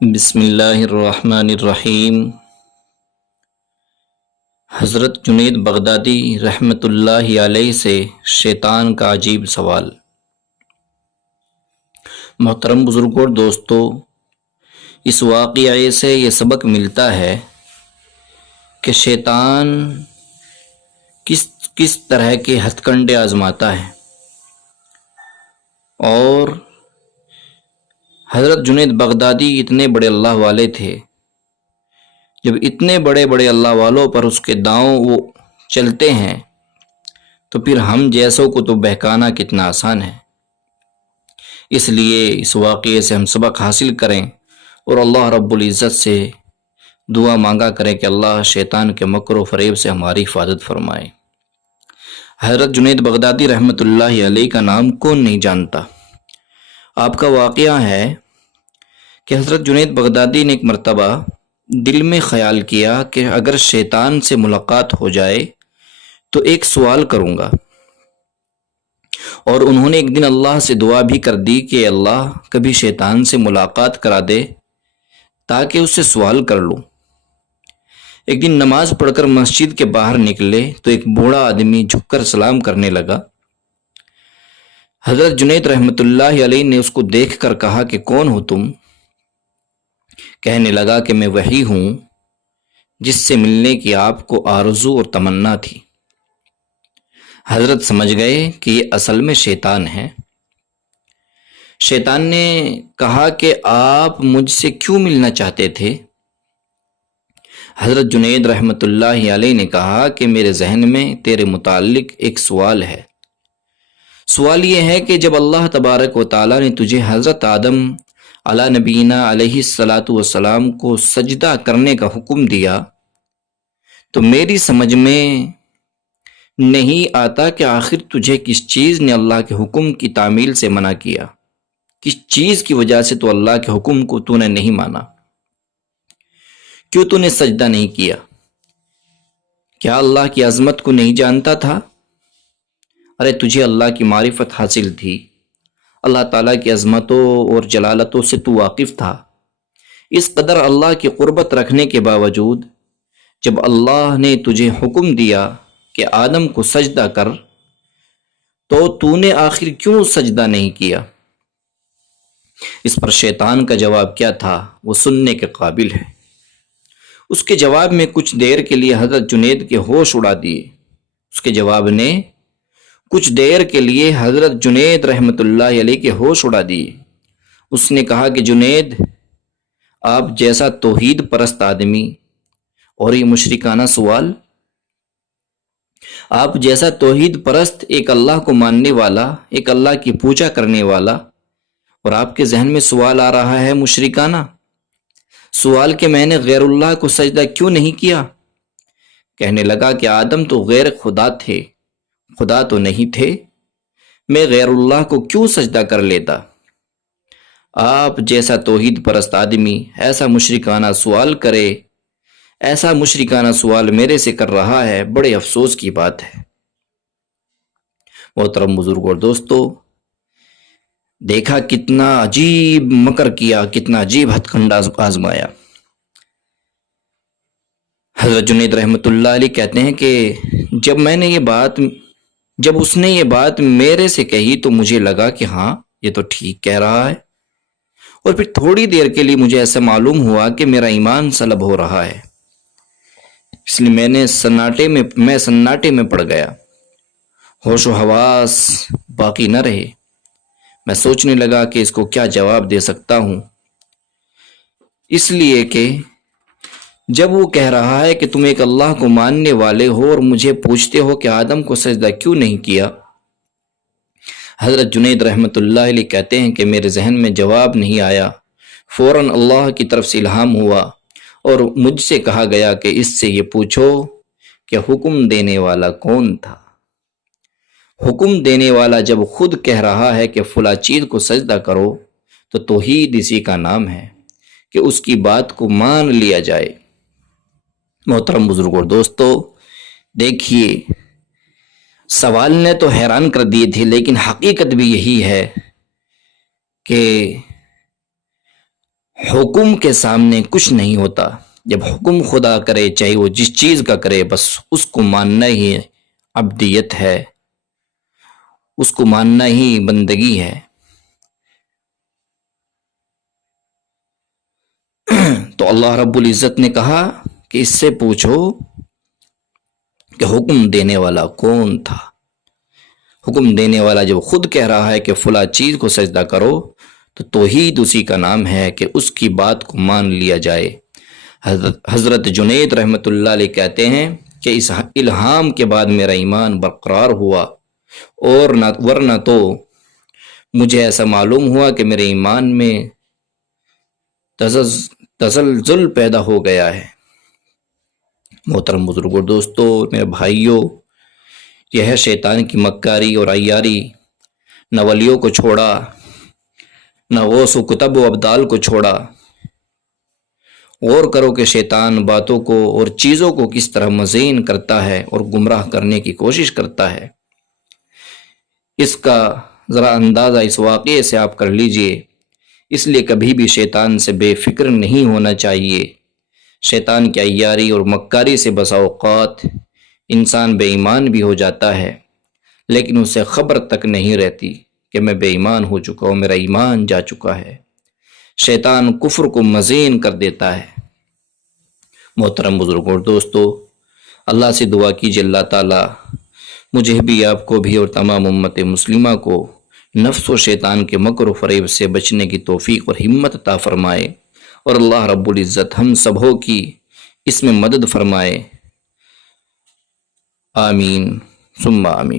بسم اللہ الرحمن الرحیم۔ حضرت جنید بغدادی رحمۃ اللہ علیہ سے شیطان کا عجیب سوال۔ محترم بزرگوں اور دوستو، اس واقعے سے یہ سبق ملتا ہے کہ شیطان کس طرح کے ہتھ کنڈے آزماتا ہے، اور حضرت جنید بغدادی اتنے بڑے اللہ والے تھے، جب اتنے بڑے بڑے اللہ والوں پر اس کے داؤں وہ چلتے ہیں تو پھر ہم جیسوں کو تو بہکانا کتنا آسان ہے۔ اس لیے اس واقعے سے ہم سبق حاصل کریں اور اللہ رب العزت سے دعا مانگا کریں کہ اللہ شیطان کے مکر و فریب سے ہماری حفاظت فرمائے۔ حضرت جنید بغدادی رحمۃ اللہ علیہ کا نام کون نہیں جانتا۔ آپ کا واقعہ ہے کہ حضرت جنید بغدادی نے ایک مرتبہ دل میں خیال کیا کہ اگر شیطان سے ملاقات ہو جائے تو ایک سوال کروں گا، اور انہوں نے ایک دن اللہ سے دعا بھی کر دی کہ اللہ کبھی شیطان سے ملاقات کرا دے تاکہ اس سے سوال کر لوں۔ ایک دن نماز پڑھ کر مسجد کے باہر نکلے تو ایک بوڑھا آدمی جھک کر سلام کرنے لگا۔ حضرت جنید رحمۃ اللہ علیہ نے اس کو دیکھ کر کہا کہ کون ہو تم؟ کہنے لگا کہ میں وہی ہوں جس سے ملنے کی آپ کو آرزو اور تمنا تھی۔ حضرت سمجھ گئے کہ یہ اصل میں شیطان ہے۔ شیطان نے کہا کہ آپ مجھ سے کیوں ملنا چاہتے تھے؟ حضرت جنید رحمۃ اللہ علیہ نے کہا کہ میرے ذہن میں تیرے متعلق ایک سوال ہے۔ سوال یہ ہے کہ جب اللہ تبارک و تعالیٰ نے تجھے حضرت آدم علی نبینا علیہ الصلاۃ والسلام کو سجدہ کرنے کا حکم دیا تو میری سمجھ میں نہیں آتا کہ آخر تجھے کس چیز نے اللہ کے حکم کی تعمیل سے منع کیا، کس چیز کی وجہ سے تو اللہ کے حکم کو تو نے نہیں مانا، کیوں تو نے سجدہ نہیں کیا؟ کیا اللہ کی عظمت کو نہیں جانتا تھا؟ ارے تجھے اللہ کی معرفت حاصل تھی، اللہ تعالیٰ کی عظمتوں اور جلالتوں سے تو واقف تھا۔ اس قدر اللہ کی قربت رکھنے کے باوجود جب اللہ نے تجھے حکم دیا کہ آدم کو سجدہ کر تو نے آخر کیوں سجدہ نہیں کیا؟ اس پر شیطان کا جواب کیا تھا وہ سننے کے قابل ہے۔ اس کے جواب میں کچھ دیر کے لیے حضرت جنید کے ہوش اڑا دیے۔ اس کے جواب نے کچھ دیر کے لیے حضرت جنید رحمۃ اللہ علیہ کے ہوش اڑا دیے۔ اس نے کہا کہ جنید، آپ جیسا توحید پرست آدمی اور یہ مشرکانہ سوال، آپ جیسا توحید پرست، ایک اللہ کو ماننے والا، ایک اللہ کی پوجا کرنے والا، اور آپ کے ذہن میں سوال آ رہا ہے مشرکانہ سوال کہ میں نے غیر اللہ کو سجدہ کیوں نہیں کیا؟ کہنے لگا کہ آدم تو غیر خدا تھے، خدا تو نہیں تھے، میں غیر اللہ کو کیوں سجدہ کر لیتا؟ آپ جیسا توحید پرست آدمی ایسا مشرکانہ سوال کرے، ایسا مشرکانہ سوال میرے سے کر رہا ہے، بڑے افسوس کی بات ہے۔ محترم بزرگوں اور دوستو، دیکھا کتنا عجیب مکر کیا، کتنا عجیب ہتھ کنڈا آزمایا۔ حضرت جنید رحمۃ اللہ علیہ کہتے ہیں کہ جب اس نے یہ بات میرے سے کہی تو مجھے لگا کہ ہاں یہ تو ٹھیک کہہ رہا ہے، اور پھر تھوڑی دیر کے لیے مجھے ایسا معلوم ہوا کہ میرا ایمان سلب ہو رہا ہے، اس لیے میں سناٹے میں پڑ گیا، ہوش و حواس باقی نہ رہے۔ میں سوچنے لگا کہ اس کو کیا جواب دے سکتا ہوں، اس لیے کہ جب وہ کہہ رہا ہے کہ تم ایک اللہ کو ماننے والے ہو اور مجھے پوچھتے ہو کہ آدم کو سجدہ کیوں نہیں کیا، حضرت جنید رحمۃ اللہ علیہ کہتے ہیں کہ میرے ذہن میں جواب نہیں آیا، فوراً اللہ کی طرف سے الہام ہوا اور مجھ سے کہا گیا کہ اس سے یہ پوچھو کہ حکم دینے والا کون تھا۔ حکم دینے والا جب خود کہہ رہا ہے کہ فلاں چیز کو سجدہ کرو تو توحید اسی کا نام ہے کہ اس کی بات کو مان لیا جائے۔ محترم بزرگوں اور دوستو، دیکھیے سوال نے تو حیران کر دیے تھے، لیکن حقیقت بھی یہی ہے کہ حکم کے سامنے کچھ نہیں ہوتا. جب حکم خدا کرے چاہے وہ جس چیز کا کرے بس اس کو ماننا ہی عبدیت ہے، اس کو ماننا ہی بندگی ہے. تو اللہ رب العزت نے کہا کہ اس سے پوچھو کہ حکم دینے والا کون تھا. حکم دینے والا جب خود کہہ رہا ہے کہ فلاں چیز کو سجدہ کرو تو توحید اسی کا نام ہے کہ اس کی بات کو مان لیا جائے. حضرت جنید رحمۃ اللہ علیہ کہتے ہیں کہ اس الہام کے بعد میرا ایمان برقرار ہوا، اور ورنہ تو مجھے ایسا معلوم ہوا کہ میرے ایمان میں تزلزل پیدا ہو گیا ہے. محترم بزرگوں، دوستو، میرے بھائیوں، یہ ہے شیطان کی مکاری اور عیاری. نہ ولیوں کو چھوڑا، نہ غوث و کتب و ابدال کو چھوڑا. غور کرو کہ شیطان باتوں کو اور چیزوں کو کس طرح مزین کرتا ہے اور گمراہ کرنے کی کوشش کرتا ہے. اس کا ذرا اندازہ اس واقعے سے آپ کر لیجئے. اس لیے کبھی بھی شیطان سے بے فکر نہیں ہونا چاہیے. شیطان کی عیاری اور مکاری سے بسا اوقات انسان بے ایمان بھی ہو جاتا ہے، لیکن اسے خبر تک نہیں رہتی کہ میں بے ایمان ہو چکا ہوں، میرا ایمان جا چکا ہے. شیطان کفر کو مزین کر دیتا ہے. محترم بزرگوں اور دوستو، اللہ سے دعا کیجیے اللہ تعالی مجھے بھی، آپ کو بھی، اور تمام امت مسلمہ کو نفس و شیطان کے مکر و فریب سے بچنے کی توفیق اور ہمت عطا فرمائے، اور اللہ رب العزت ہم سبوں کی اس میں مدد فرمائے. آمین ثم آمین.